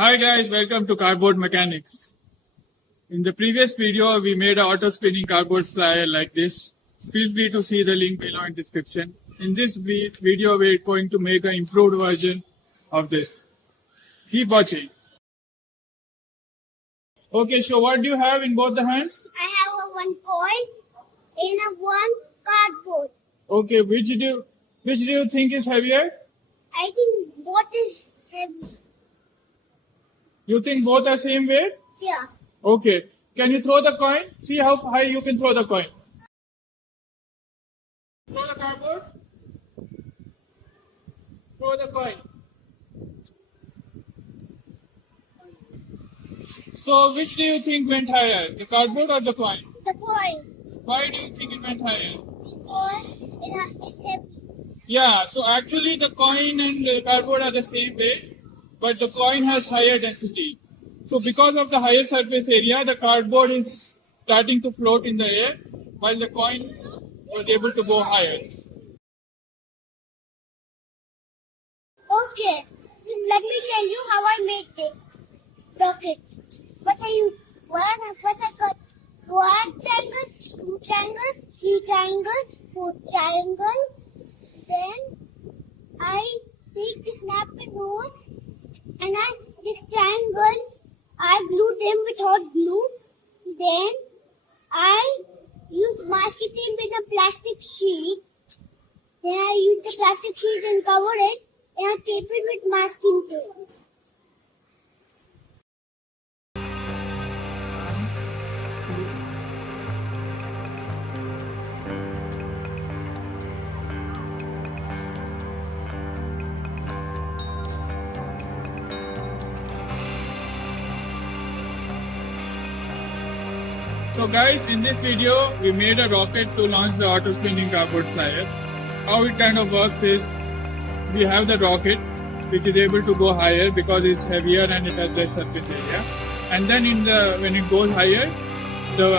Hi guys, welcome to Cardboard Mechanics. In the previous video, we made an auto spinning cardboard flyer like this. Feel free to see the link below in description. In this video, we're going to make an improved version of this. Keep watching. Okay, so what do you have in both the hands? I have one coin and one cardboard. Okay, which do you think is heavier? I think what is heavy? You think both are same weight? Yeah. Okay. Can you throw the coin? See how high you can throw the coin. Throw the cardboard. Throw the coin. So which do you think went higher? The cardboard or the coin? The coin. Why do you think it went higher? Because it's heavy. Yeah, so actually the coin and the cardboard are the same weight, but the coin has higher density. So because of the higher surface area, the cardboard is starting to float in the air, while the coin was able to go higher. Okay. So let me tell you how I made this rocket. What I use? First I cut one triangle, two triangle, three triangle, four triangle. Then I take this napkin roll and these triangles, I glue them with hot glue. Then I use masking tape with a plastic sheet. Then I use the plastic sheet and cover it and I tape it with masking tape. So guys, in this video, we made a rocket to launch the auto spinning cardboard flyer. How it kind of works is, we have the rocket, which is able to go higher because it's heavier and it has less surface area. And then when it goes higher, the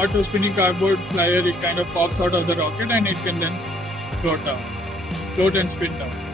auto spinning cardboard flyer, it kind of pops out of the rocket and it can then float and spin down.